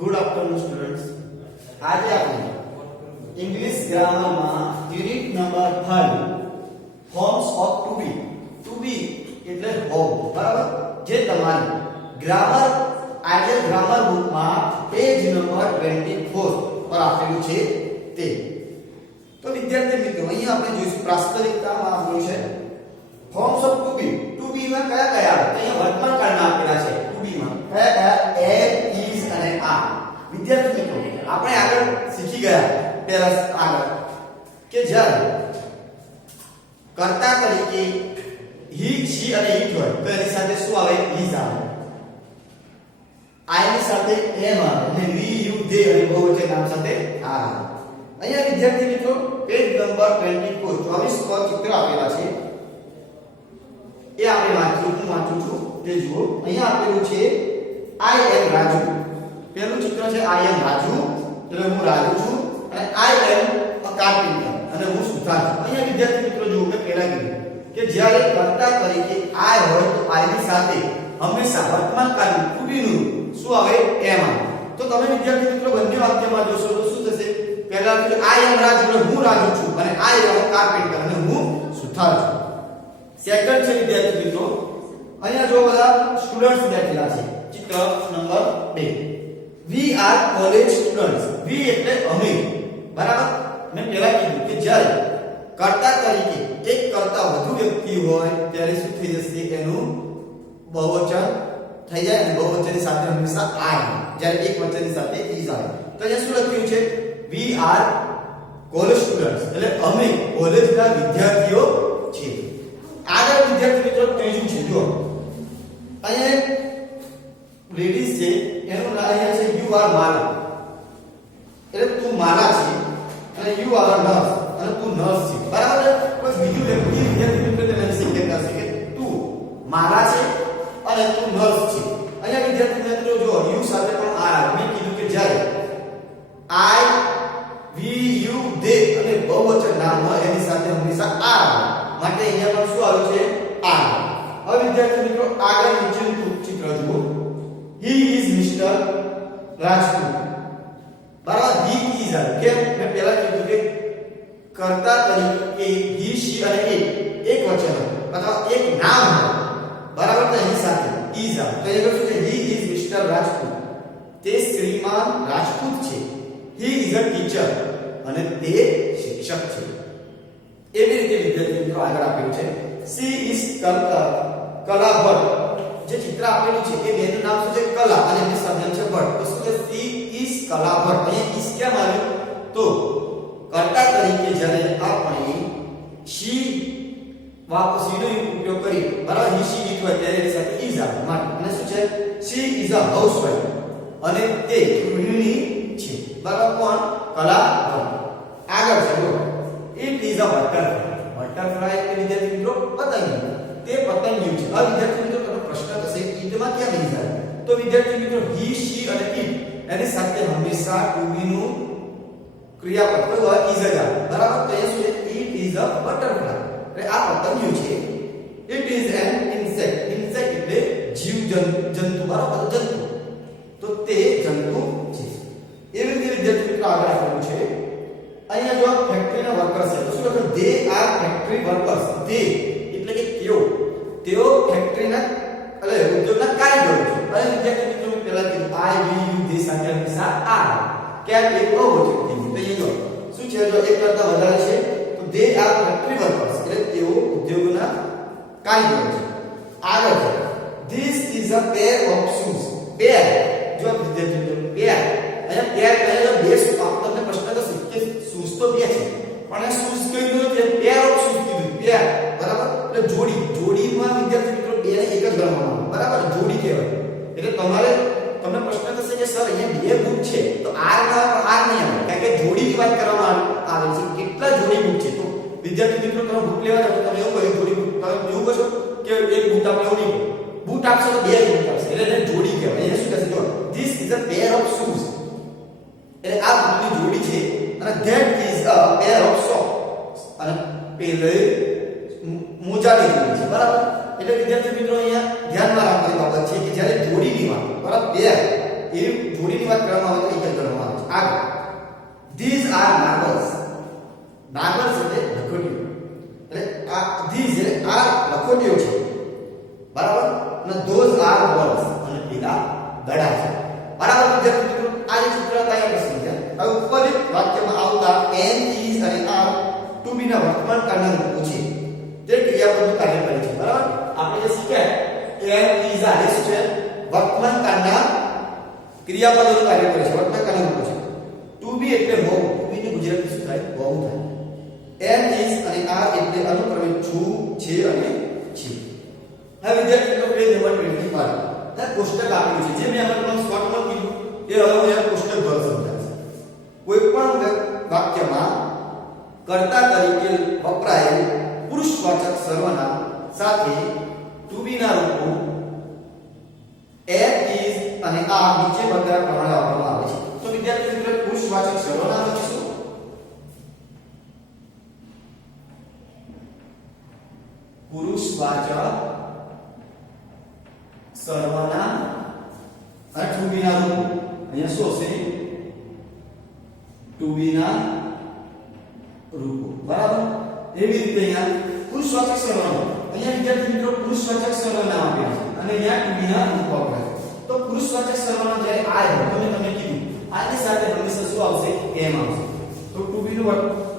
Good afternoon students. આજે આપણે English ગ્રામરમાં unit number 5 forms of to be. To be એટલે હોવું, બરાબર? જે તમારી ગ્રામર આજે ગ્રામર બુકમાં પેજ નંબર 24 પર આપેલું છે તે. તો વિદ્યાર્થી મિત્રો, અહીંયા આપણે જોઈશું પ્રાસ્તવિકતામાં આપ્યું છે forms of to be. To be માં કયા કયા આવે? અહીંયા વર્તમાન કાળના આપેલા છે. ટુ બી માં કયા કયા? એમ, ઇઝ અને આર. વિદ્યાર્થી મિત્રો, આપણે આગળ શીખી ગયા પહેલા આગળ કે જ્યારે કર્તા તરીકે હી, શી અને ઇટ હોય તો એની સાથે શું આવે? ઇઝ આવે. આઈ ની સાથે એમ આવે અને વી, યુ, ધે અને બહુવચન નામ સાથે આર આવે. અહીંયા વિદ્યાર્થી મિત્રો પેજ નંબર 24 પર ચિત્ર આપેલા છે. એ આપણે વાંચું છું તે જુઓ. અહીંયા આપેલું છે આઈ એમ રાજુ. પહેલું ચિત્ર છે આઈ એમ રાજુ, એટલે હું રાજુ છું, અને આઈ એમ અ કાર્પેન્ટર, અને હું સુથાર છું. અહીંયા વિદ્યાર્થી મિત્રો જુઓ કે પહેલા કીધું કે જ્યારે કર્તા તરીકે આઈ હોય તો આઈ ની સાથે હંમેશા વર્તમાન કાળનું ટુ બી નું શું આવે? એમ આવે. તો તમે વિદ્યાર્થી મિત્રો બંને વાક્યમાં જોશો તો શું થશે? પહેલા આઈ એમ રાજુ એટલે હું રાજુ છું, અને આઈ એમ કાર્પેન્ટર અને હું સુથાર છું. સેકન્ડ છે વિદ્યાર્થી મિત્રો, અહીંયા જો બધા સ્ટુડન્ટ્સ બેઠેલા છે. ચિત્ર number 2. We are college students. We એટલે અમે, બરાબર? મેં પહેલા કીધું કે જ્યારે કર્તા તરીકે એક કરતા વધુ વ્યક્તિ હોય ત્યારે શું થઈ જશે? એનું બહુવચન થઈ જાય, અને બહુવચનની સાથે હંમેશા આર. જ્યારે એક વચનની સાથે ઇઝ આવે. તો અહીંયા શું લખ્યું છે? વી આર કોલેજ સ્ટુડન્ટ્સ એટલે અમે કોલેજના વિદ્યાર્થીઓ છીએ. આગળ વિદ્યાર્થી મિત્રો ત્રીજું છે. જો અહીંયા લેડીઝ છે, એનું નામ અહીંયા છે યુ આર માલા, એટલે તું માલા છે, અને યુ આર નર્સ, અને તું નર્સ છે, બરાબર? બસ બીજું વ્યક્તિ વિદ્યાર્થી મિત્રો તેને શીખે કરશે કે તું માલા છે અને તું નર્સ છે. અહીંયા વિદ્યાર્થી મિત્રો જો યુ સાથે પણ આર. મેં કીધું કે જ્યારે આઈ, વી, યુ, ધે અને બહુવચન નામ હોય એની સાથે હંમેશા આર માટે અહીંયા પણ શું આવ્યું છે? આર. હવે વિદ્યાર્થી મિત્રો આગળ નીચેનું ચિત્ર જુઓ. હી ઇઝ મિસ્ટર રાજપૂત, બરાબર? હી ઇઝ આવે. કેમ? મેં પહેલા કીધું કે કર્તા તરીકે હી, શી અને ઇટ એક વચન અથવા એક નામ હોય, બરાબર? તો એની સાથે ઇઝ આવે. તો એ શું છે? He is mister Rajput. તે શ્રીમાન રાજપૂત છે. હી ઇઝ અ ટીચર અને તે શિક્ષક છે. એવી રીતે વિદ્યાર્થી મિત્રો આગળ આપેલું છે સી ઇઝ કલા ભટ્ટ. જે ચિત્ર આપેલું છે એ બેનું નામ શું છે? કલા, અને એનું સાધન છે ભટ્ટ. તો શું છે? સી ઇઝ કલા ભટ્ટ. અહીંયા ઇઝ કેમ આવ્યું? તો કર્તા તરીકે જ્યારે આપણે શી નો ઉપયોગ કરી, બરાબર? હી, શી, ઇટ હોય ત્યારે એની સાથે ઇઝ આવે માટે. અને શું છે? સી ઇઝ અ હાઉસવાઇફ અને તે ગૃહિણી છે, બરાબર? કોણ? કલા ભટ્ટ. આગળ છે જો it is a butterfly. Butterfly એટલે વિદ્યાર્થી મિત્રો પતંગ. તે પતંગિયું છે. આ વિદ્યાર્થી મિત્રો તમને પ્રશ્ન થશે ઈટમાં ક્યાં લઈ જાય? તો વિદ્યાર્થી મિત્રો હી, શી અને ઇટ એની સાથે હંમેશા ટુ બી નું ક્રિયાપદ કોઈ હોય ઇઝ જ આવે, બરાબર? તો એ શું છે? ઇટ ઇઝ અ બટરફ્લાય એટલે આ પતંગિયું છે. It is an insect. Insect એટલે જીવ જંતુ, બરાબર? જંતુ. તો તે જંતુ છે. એવી રીતે વિદ્યાર્થી મિત્રો આગળ આપેલું છે. અહીંયા જો ફેક્ટરીના વર્કર્સ છે તો શું લખ્યું? They are factory workers. They એટલે કે તેઓ ફેક્ટરીના એટલે ઉદ્યોગના કારીગરો છે. અને વિદ્યાર્થી મિત્રો પહેલા કીધું આઈ, વી, યુ, ધે સાથે હંમેશા આર. કેમ? એક બહુવચન થઈ ગયું. તો અહીંયા જો શું છે? જો એક કરતા વધારે છે તો ધે આર ફેક્ટરી વર્કર્સ એટલે તેઓ ઉદ્યોગના કારીગરો છે. આગળ છે this is a pair of shoes. Pair જો વિદ્યાર્થી મિત્રો પેર અહીંયા પેર કહેલો બે શૂઝ. તમને પ્રશ્ન થશે કે શૂઝ તો બે છે પણ આ શૂઝ કીધું છે પેર ઓફ શૂઝ કીધું. પેર, બરાબર? એટલે જોડી. જોડીમાં વિદ્યાર્થી મિત્રો બે ને એક જ ગણવામાં આવે, બરાબર? જોડી કહેવાય. એટલે તમને પ્રશ્ન થશે કે સર અહીંયા બે બૂટ છે તો આર નહીં આવે, કારણ કે જોડીની વાત કરવામાં આવે છે. કેટલા જોડી બૂટ છે? તો વિદ્યાર્થી મિત્રો તમે બૂટ લેવા જાવ તો તમે એવું કહ્યું જોડી બૂટ. તમે એવું કહો કે એક બૂટ આપણે એવું નહીં બૂટ આપશો તો બે બૂટ આપશે, એટલે એને જોડી કહેવાય. અહીંયા શું કહેશે? જો this is a pair of shoes એટલે આ બૂટની જોડી છે, અને that is a pair of socks અને પેલે મોજાની જોડી છે, બરાબર? એટલે વિદ્યાર્થી મિત્રો અહીંયા ધ્યાનમાં રાખવાની બાબત છે કે જ્યારે જોડીની વાત, બરાબર? પેર એ જોડીની વાત કરવામાં આવે તો એક જ ગણવામાં આવે છે. આગળ these are marbles. marbles એટલે લખોટીઓ. એટલે આ these એટલે આ લખોટીઓ છે. બરાબર? અને those are balls અને પેલા દડા છે. બરાબર વિદ્યાર્થી મિત્રો, આ જે ચિત્ર હતા એ આપણે સમજ્યા. હવે ઉપરિત વાક્યમાં આવતા am is અને are to be ના વર્તમાન કાળના રૂપો છે. તે ક્રિયાપદનું કાર્ય કરે છે. બરાબર? આપણે જે શીખ્યા am is આ શું છે? વર્તમાન કાળના ક્રિયાપદોનું કાર્ય કરે છે. વર્તમાન કાળના રૂપો છે. to be એટલે હોવું. to be ની ગુજરાતી શું થાય? હોવું થાય. am is અને are એટલે અનુક્રમે છું, છે અને છે. હવે વિદ્યાર્થી મિત્રો પેજ નંબર 25 આ કોષ્ટક આપ્યું છે. જે મેં તમને શોર્ટમાં કીધું એ હવે હું આ કોષ્ટક દ્વારા સમજાવીશ. કોઈ પણ વાક્યમાં કર્તા તરીકે વપરાયેલ પુરુષવાચક સર્વનામ સાથે to be ના રૂપો am is અને are નીચે બતાવ્યા પ્રમાણે વાપરવામાં આવે છે. તો વિદ્યાર્થી મિત્રો પુરુષવાચક સર્વનામ એટલે શું? પુરુષવાચક સર્વનામ અને to be ના રૂપો અહીંયા શું હશે? to be ના રૂપો. બરાબર? એવી રીતે અહીંયા પુરુષવાચક સર્વનામ અહીંયા વિદ્યાર્થી મિત્રો પુરુષવાચક સર્વનામ આપ્યા છે અને અહીંયા to be ના રૂપો આપ્યા છે. તો પુરુષવાચક સર્વનામ જ્યારે આ તમને કીધું આની સાથે હંમેશા શું આવશે? am આવશે. તો to be નું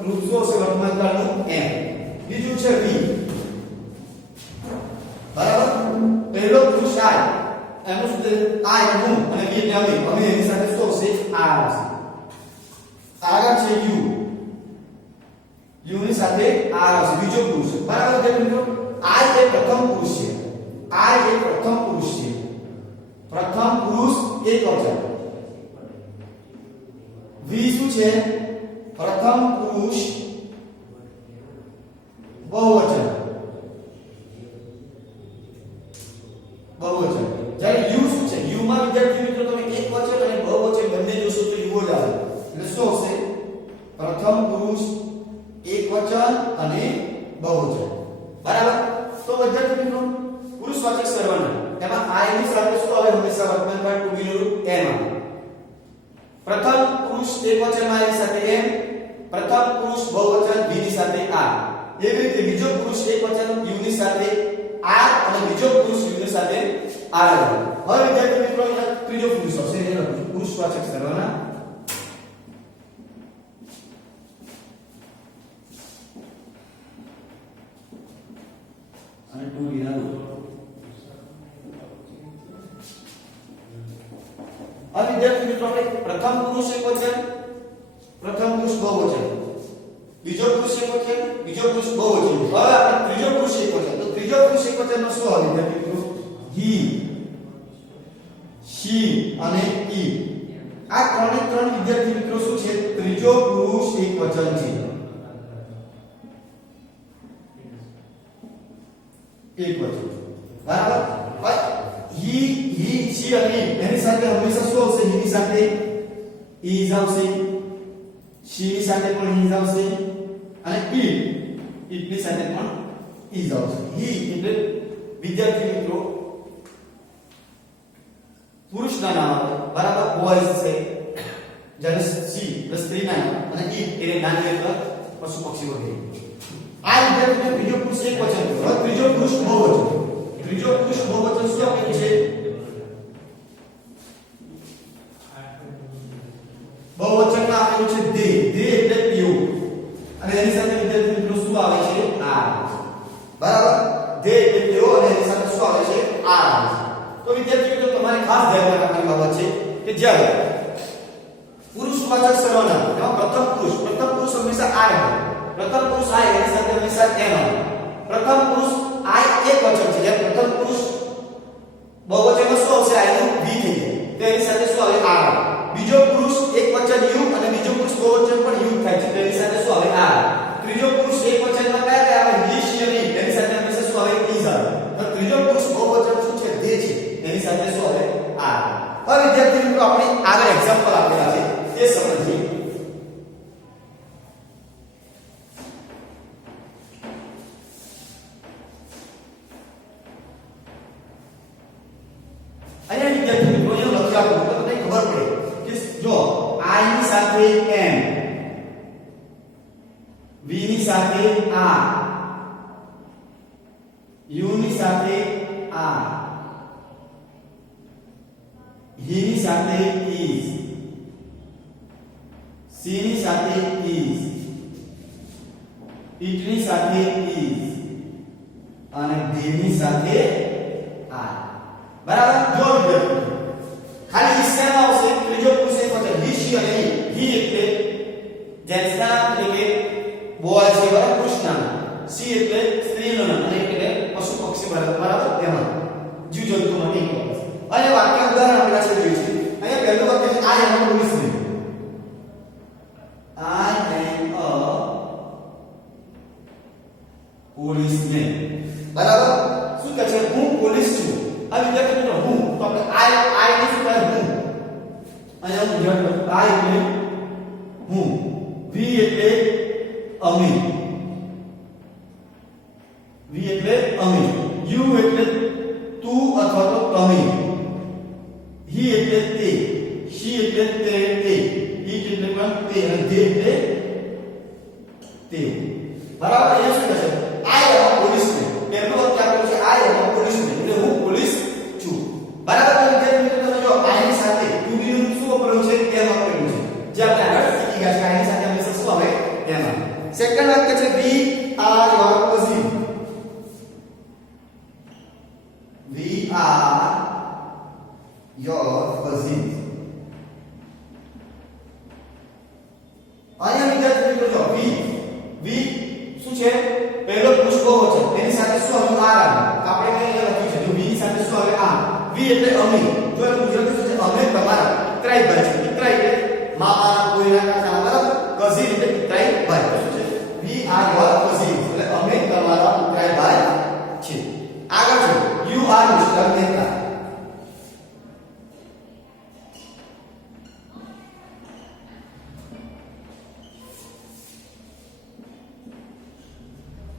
રૂપ શું હશે? વર્તમાન કાળનું am. બીજું છે we. બરાબર? પહેલો પુરુષ I એનું શું છે? I હું અને we એટલે અમે એની સાથે શું આવશે? are આવશે. આગળ છે you ની સાથે are આવશે. બીજો પુરુષ. બરાબર છે મિત્રો? I એ પ્રથમ પુરુષ છે. I એ પ્રથમ પુરુષ છે. પ્રથમ પુરુષ એકવચન. we શું છે? પ્રથમ પુરુષ બહુવચન. બહુવચન. જ્યારે you શું છે? you માં વિદ્યાર્થી મિત્રો તમે એકવચન અને બહુવચન બંને જોશો તો you જ આવે. એટલે શું હશે? પ્રથમ પુરુષ એકવચન અને બહુવચન. બરાબર? તો વિદ્યાર્થી મિત્રો પુરુષવાચક સર્વનામ એમાં I ની સાથે શું આવે? હંમેશા વર્તમાન કાળ to be નું રૂપ am આવે. પ્રથમ પુરુષ એકવચનમાં એની સાથે am, પ્રથમ પુરુષ બહુવચન we ની સાથે are. એવી રીતે બીજો પુરુષ એકવચન you ની સાથે are અને બીજો પુરુષ you ની સાથે are. હવે વિદ્યાર્થી મિત્રો અહીંયા ત્રીજો પુરુષ હશે એ લખું પુરુષવાચક સર્વનામ અને to be ના રૂપ. હવે વિદ્યાર્થી મિત્રો આપણે પ્રથમ પુરુષ એકવચન, પ્રથમ પુરુષ બહુવચન, બીજો પુરુષ એકવચન, બીજો પુરુષ બહુવચન. હવે આપણે ત્રીજો પુરુષ એકવચન. તો ત્રીજો પુરુષ એકવચનમાં શું આવે વિદ્યાર્થી મિત્રો? he, she અને he. આ ત્રણે ત્રણ વિદ્યાર્થી મિત્રો શું છે? ત્રીજો પુરુષ એકવચન છે. એકવચન. બરાબર? he, she અને એની સાથે હંમેશા શું આવશે? he ની સાથે is આવશે, she ની સાથે પણ is આવશે અને it ની સાથે પણ is આવશે. he એટલે વિદ્યાર્થી મિત્રો પુરુષના નામ આવે. બરાબર? બોયઝ છે. જ્યારે she એટલે સ્ત્રીના નામ અને it એટલે નાની એટલે પશુ પક્ષી વગેરે. આ વિદ્યાર્થી બીજો પુરુષ એકવચન. હવે ત્રીજો પુરુષ બહુવચન. ત્રીજો પુરુષ બહુવચન શું આપેલું છે? બહુવચનમાં આપેલું છે they. they એટલે તેઓ અને એની સાથે વિદ્યાર્થી મિત્રો શું આવે છે? are. બરાબર? they એટલે તેઓ અને એની સાથે શું આવે છે? are આવે છે. તો વિદ્યાર્થી મિત્રો તમારે ખાસ ધ્યાન રાખવાની બાબત છે કે જ્યારે પુરુષવાચક સર્વનામ એમાં પ્રથમ પુરુષ હંમેશા I હોય. પ્રથમ પુરુષ I એની સાથે હંમેશા am આવે. પ્રથમ પુરુષ I એકવચન છે. જ્યારે પ્રથમ પુરુષ બહુવચનમાં શું આવશે? I નું we થઈ જાય. તો એની સાથે શું આવે? are. બીજો પુરુષ એકવચન you અને બીજો પુરુષ બહુવચન પણ you થાય છે. તો એની સાથે શું આવે? are. ત્રીજો પુરુષ એકવચનમાં કયા કયા આવે? he, she અને it. એની સાથે હંમેશા શું આવે? is આવે. તો ત્રીજો પુરુષ બહુવચન શું છે? they છે. એની સાથે શું આવે? are. હવે વિદ્યાર્થી મિત્રો આપણે આગળ એક્ઝામ્પલ આપેલા છે તે સમજીએ. અહીંયા વિદ્યાર્થી મિત્રો અહીંયા લખી આપો તો તમને સાથે એમ, વી ની સાથે આ, યુ ની સાથે આ, હી ની સાથે ઇઝ, સી ની સાથે ઇઝ, ઇટ ની સાથે ઇઝ અને ધે ની સાથે આ. બરાબર. જો વિદ્યાર્થીઓ ખાલી ઈસમાં આવશે ત્રીજો પુરુષ એક વચન હી, શી અને હી એટલે જેન્ટ્સ નામ એટલે કે બોય છે બરાબર પુરુષ નામ, સી એટલે સ્ત્રીનું નામ અને એટલે પશુ પક્ષી બરાબર એમાં જીવ જંતુ માટે એક વચન. અને વાક્ય ઉદાહરણ આપેલા છે જોઈ છે. અહીંયા પહેલું વાક્ય છે આઈ am a policeman. I am a policeman. બરાબર. શું કહે છે? હું પોલીસ છું. આ વિદ્યાર્થી મિત્રો હું તો આપણે આઈ ને શું કહે? હું. અહીંયા હું વિદ્યાર્થી આઈ એટલે હું, વી એટલે અમે, વી એટલે અમે, યુ એટલે તું અથવા તો તમે, હી એટલે તે, શી એટલે તે, ઇટ એટલે પણ તે અને ધે એટલે તે. બરાબર. અહીંયા શું કહે છે? આઈ એમ અ પોલીસમેન. પહેલું વાક્ય આપેલું છે આઈ એમ અ પોલીસમેન એટલે હું પોલીસ છું. બરાબર. તો વિદ્યાર્થી મિત્રો તમે જો આઈ ની સાથે ટુ બી નું શું વાપરેલું છે? એમ વાપરેલું છે. જે આપણે આગળ શીખી ગયા છે આઈ ની સાથે હંમેશા શું આવે? એમ. સેકન્ડ વાક્ય છે we are your cousin. We are your cousin. અહીંયા વિદ્યાર્થી મિત્રો જો વી શું છે? પહેલો પુરુષ બહુવચન, એની સાથે શું આવ્યું? આર આવ્યું. આપણે કઈ લખ્યું છે જો વી ની સાથે શું આવે? આ. વી એટલે અમે. જો એ ગુજરાતી શું છે? અમે તમારા પિતરાઈ ભાઈ છે. પિતરાઈ એટલે મામાના કોઈના કાકાના બરાબર. કઝિન એટલે પિતરાઈ ભાઈ. શું છે? વી આર યોર કઝિન એટલે અમે તમારા પિતરાઈ ભાઈ છે. આગળ છે યુ આર મિસ્ટર મહેતા.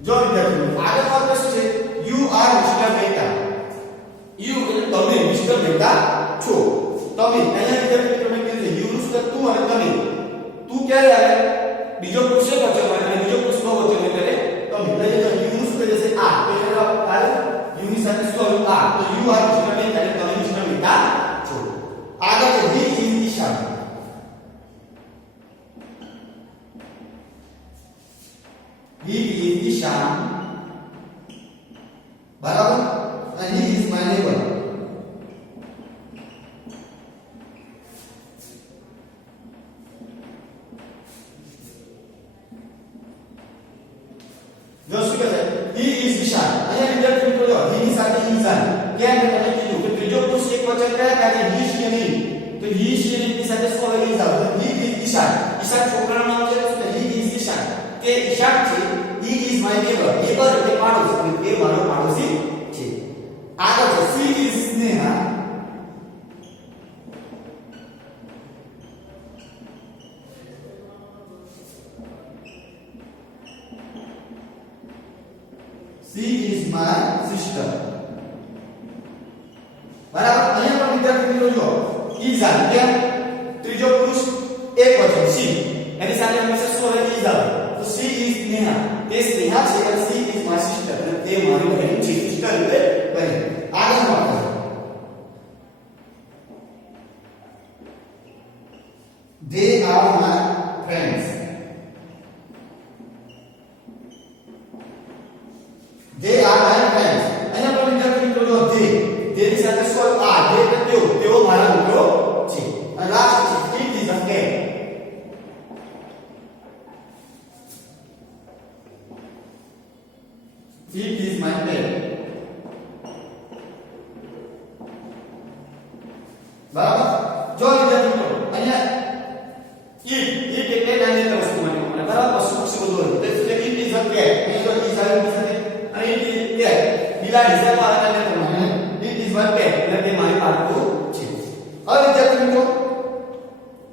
જો વિદ્યાર્થીઓ આગળ વાક્ય શું છે? You are mister Mehta. You એટલે તમે મિસ્ટર મહેતા છો. તમે અહીંયા વિદ્યાર્થીઓ તમે કીધું છે યુ નું શું તું અને તમે. તું ક્યારે આવે? બીજો પુરુષ એક વચન હોય અને બીજો પુરુષ બહુવચન એટલે તમે. એટલે યુ નું શું કહે છે? આ. તો એનો આ યુ ની સાથે શું આવ્યું? આ. તો યુ આર મિસ્ટર મહેતા એટલે તમે મિસ્ટર મહેતા છો. આગળ છે he is Ishan. He is Ishan. બરાબર. And he is my neighbor. જો શું કહે છે? He is Ishan. અહીંયા વિદ્યાર્થી મિત્રો જો he ની સાથે Ishan. કેમ કે તમે કીધું કે ત્રીજો પુરુષ એક વચન કયા કાઢે? he she અને he. તો he she અને ની સાથે શું આવે? is આવે. He is Ishan. Ishan છોકરાનું નામ છે. શું he is Ishan. તે ઈશાન છે. he is my neighbor. neighbor એટલે પાડોશી. તે મારો પાડોશી છે. આગળ છે she is Sneha. she is my sister. બરાબર. અહીંયા પણ વિદ્યાર્થી મિત્રો જો ઈઝાન કેમ? ત્રીજો પુરુષ એક વચન she. એની સાથે હંમેશા શું આવે? is આવે. તો she is સ્નેહા. તે સ્નેહા છે અને she is my sister અને તે મારી બહેન છે. સિસ્ટર એટલે બહેન. આગળ વાક્ય they are my friends. they are my friends. અહીંયા પણ વિદ્યાર્થી મિત્રો જો they ની સાથે શું આ? they એટલે તેઓ મારા મિત્રો છે. અને લાસ્ટ છે it is a cat. It is my pet. બરાબર. જો વિદ્યાર્થી મિત્રો અહીંયા it એટલે નાની વસ્તુ માટે બરાબર. પશુ પક્ષી બધું હોય. એટલે it is a cat. અહીં જો is આવી સાથે અને it is cat. બિલાડી છે તો આને તમને it is my pet એટલે તે મારી પાળતું છે. હવે વિદ્યાર્થી મિત્રો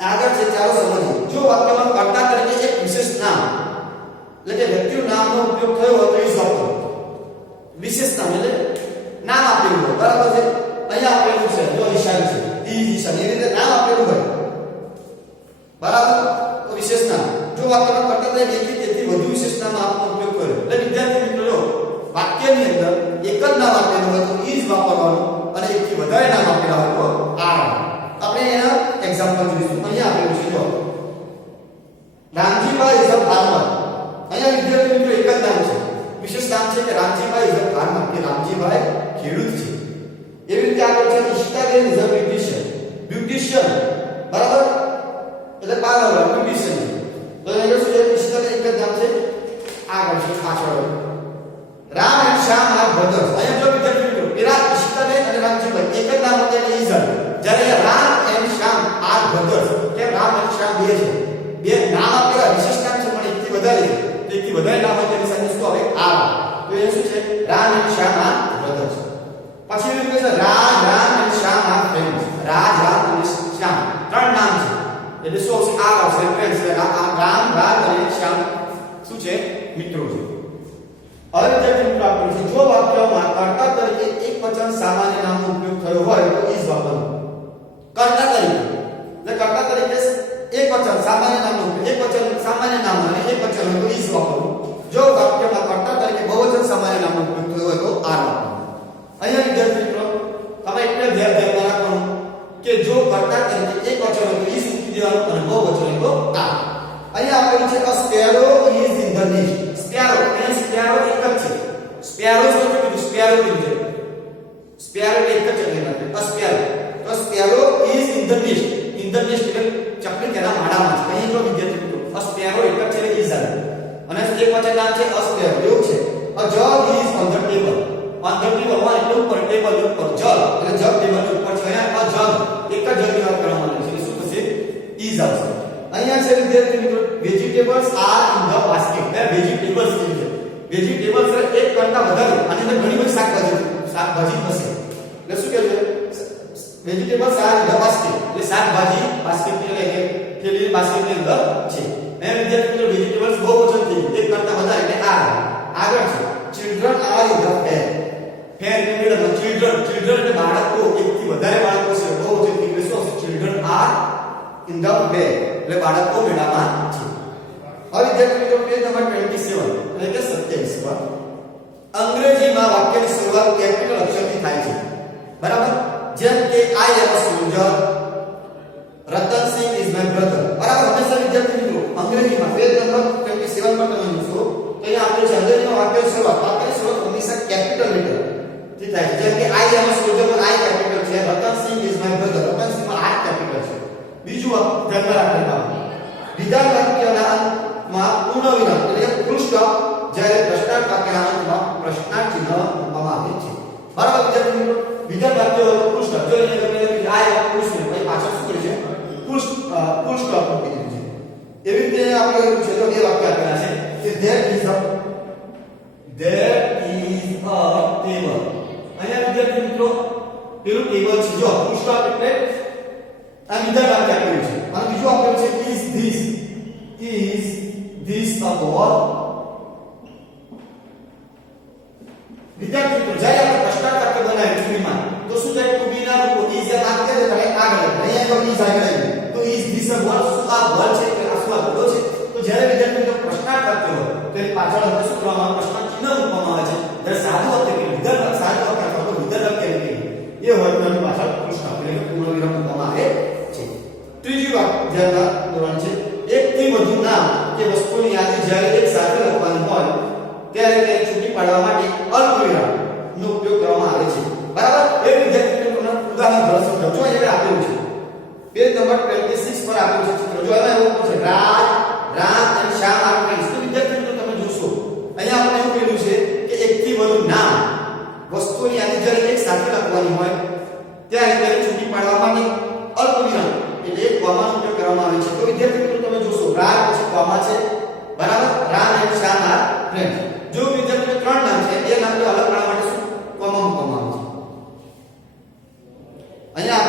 આગળ છે ચાલો સમજીએ. જો વાક્યમાં કર્તા તરીકે એક વિશેષ નામ એટલે કે વ્યક્તિનું નામનો ઉપયોગ થયો હોય તો is વાપરો. વિશેષ નામ એટલે નામ આપેલું હોય. બરાબર છે. અહીંયા આપેલું છે જો ઈશાન છે. ઈ ઈશાન એ રીતે નામ આપેલું હોય. બરાબર. નામ આપેલું હોય તો is વાપરવાનું અને એકથી વધારે નામ આપેલા હોય તો are. આપણે એના એક્ઝામ્પલ જોઈશું. અહીંયા આપેલું છે જો રામજીભાઈ is a farmer. અહીંયા વિદ્યાર્થી મિત્રો એક જ નામ છે, વિશેષ નામ છે કે રામજીભાઈ is a farmer, કે રામજીભાઈ ખેડૂત છે. એવી રીતે આગળ છે ઈશિતાબેન is a beautician. બ્યુટિશિયન બરાબર એટલે પાર્લર બ્યુટિશિયન. તો એને શું છે ઈશિતાબેન એક જ નામ છે. આગળ છે પાછળ Ram and Shyam are brothers. અહીંયા જો વિદ્યાર્થી મિત્રો પેલા ઈશિતાબેન અને રામજીભાઈ એક જ નામ હતા એટલે ઇઝ. જ્યારે Ram and Shyam are brothers કે રામ અને શ્યામ બે છે, બે નામ આપેલા વિશેષ નામ છે પણ એકથી વધારે છે, તો એકથી વધારે નામ હોય તેની સાથે શું આવે આર. તો એ શું છે Ram and Shyam are brothers. પછી એવું કહે છે Ram and Shyam are friends. Ram અને શ્યામ ત્રણ નામ છે એટલે શું આવશે આર આવશે ફ્રેન્ડ્સ. રામ અને શ્યામ શું છે મિત્રો છે. હવે વિદ્યાર્થી મિત્રો આપણે છે જો વાક્યમાં કર્તા તરીકે એકવચન સામાન્ય નામનો ઉપયોગ થયો હોય તો ઇઝ વાપરવું. કર્તા તરીકે એટલે કર્તા તરીકે એકવચન સામાન્ય નામનો ઉપયોગ, એકવચન સામાન્ય નામ અને એકવચન હોય તો ઇઝ વાપરવું. જો વાક્યમાં કર્તા તરીકે બહુવચન સામાન્ય નામનો ઉપયોગ થયો હોય તો આર વાપરવું. અહીંયા વિદ્યાર્થી મિત્રો તમે એટલે ધ્યાન રાખવાનું કે જો કર્તા તરીકે એકવચન હોય તો ઇઝ મૂકી દેવાનું અને બહુવચન હોય તો આર. અહીંયા આપેલું છે a sparrow is in the nest. Sparrow A sparrow એક જ છે. સ્પેરો શું કીધું? સ્પેરો કીધું. સ્પેરો એક જ એટલે નથી a sparrow. તો sparrow is in the nest. in the nest એટલે ચકલી તેના માળામાં છે. અહીં જો વિદ્યાર્થી મિત્રો a sparrow એક જ છે એટલે is અને એક વચન નામ છે a sparrow એવું છે. a jug is on the table. on the table માં એટલે ઉપર ટેબલ ઉપર jug એટલે jug ટેબલ ઉપર છે. અહીંયા a jug એક જ જગની વાત કરવામાં આવી છે એટલે શું થશે is આવશે. અહીંયા છે વિદ્યાર્થી મિત્રો vegetables R in the basket. A vegetables છે. વેજીટેબલ્સ એક કરતા વધારે આની અંદર ઘણી બધી શાકભાજી થશે એટલે શું કહે છે vegetables R in the basket એટલે શાકભાજી બાસ્કેટ એટલે કે થેલી બાસ્કેટ ની અંદર છે. એ વિદ્યાર્થી મિત્રો વેજીટેબલ્સ બહુવચન થઈ એક કરતા વધારે એટલે આર. આગળ છે children are in the fair. Fair એટલે ચિલ્ડ્રન એટલે બાળકો, એકથી વધારે બાળકો છે બહુવચન થઈ એટલે શું હશે children are in the bed એટલે બાળકો મેળામાં છે. હવે વિદ્યાર્થી મિત્રો પેજ નંબર 27 એટલે કે 27 પર અંગ્રેજીમાં વાક્યની શરૂઆત કેપિટલ અક્ષરથી થાય છે બરાબર. જેમ કે I am a soldier, Ratansingh is my brother બરાબર. હંમેશા વિદ્યાર્થી મિત્રો અંગ્રેજીમાં પેજ નંબર 27 પર તમે જોશો તો અહીંયા આપેલ છે અંગ્રેજીમાં વાક્યની શરૂઆત હંમેશા કેપિટલ લેટર થી થાય છે. જેમ કે આઈ એમ અ સોલ્જર પર આઈ કેપિટલ છે, Ratansinh is my brother Ratansinh પર આર કેપિટલ છે. બીજું ધ્યાનમાં રાખવાનું વિધાન વાક્યના અંતમાં પૂર્ણ વિરામ એટલે ફૂલ સ્ટોપ, જ્યારે પ્રશ્નાર્થ વાક્યના અંતમાં પ્રશ્નાર્થ ચિહ્ન મૂકવામાં આવે છે બરાબર. વિદ્યાર્થી મિત્રો વિધાન વાક્ય હોય ફૂલ સ્ટોપ, જો એને ગમે તે આ પૂછ્યું પછી પાછળ શું કરે છે ફૂલ સ્ટોપ મૂકી દીધું છે. એવી રીતે આપણે એવું છે તો બે વાક્ય આપેલા છે કે there is a table. અહીંયા વિદ્યાર્થી મિત્રો પેલું ટેબલ છે જો ફૂલ સ્ટોપ એટલે આ વિધાન વાક્ય આપેલું છે અને બીજું આપેલું છે is this a ball. વિદ્યાર્થી મિત્રો જ્યારે આપણે પ્રશ્નાર્થ વાક્ય બનાવીએ સ્ક્રીનમાં તો શું થાય ટુ બી ના રૂપો is એ વાક્ય છે એટલે આગળ અહીંયા તો is આગળ આવી તો is this a ball શું આ બોલ છે કે આ શું આ બોલો છે. તો જ્યારે વિદ્યાર્થી મિત્રો પ્રશ્નાર્થ વાક્ય હોય તો એની પાછળ આપણે શું કરવામાં આવે પ્રશ્ન ચિહ્ન મૂકવામાં આવે છે. જ્યારે સાદું વાક્ય કે વિધાન સાદું વાક્ય અથવા તો વિધાન વાક્ય એ હોય તો એની પાછળ પ્રશ્ન એટલે પૂર્ણ વિરામ મૂકવામાં આવે છે. ત્રીજી વાત ધ્યાન દોરવાનું છે એકથી વધુ નામ કે વસ્તુની યાદી જ્યારે એક સાથે લખવાની હોય ત્યારે તેને છૂટી પાડવા માટે અલ્પવિરામ નો ઉપયોગ કરવામાં આવે છે બરાબર. એ વિદ્યાર્થી મિત્રોને ઉદાહરણ દ્વારા સમજાવું જો અહીંયા આપેલું છે પેજ નંબર 26 પર આપેલું છે ચિત્ર જો એમાં એવું છે રામ અને શ્યામ આર ફ્રેન્ડ્સ. તો વિદ્યાર્થી મિત્રો તમે જોશો અહીંયા આપણે એવું કહેલું છે કે એકથી વધુ નામ વસ્તુની યાદી જ્યારે એક સાથે લખવાની હોય ત્યારે તેને છૂટી પાડવા માટે અલ્પવિરામ એટલે એક કોમાનો ઉપયોગ કરવામાં આવે છે. તો વિદ્યાર્થી મિત્રો તમે જોશો રામ પછી કોમા છે બરાબર. રામ અને શ્યામ આર ફ્રેન્ડ્સ. જો વિદ્યાર્થી ત્રણ નામ છે એ નામને અલગ પાડવા માટે શું કોમા મૂકવામાં આવે છે. અહીંયા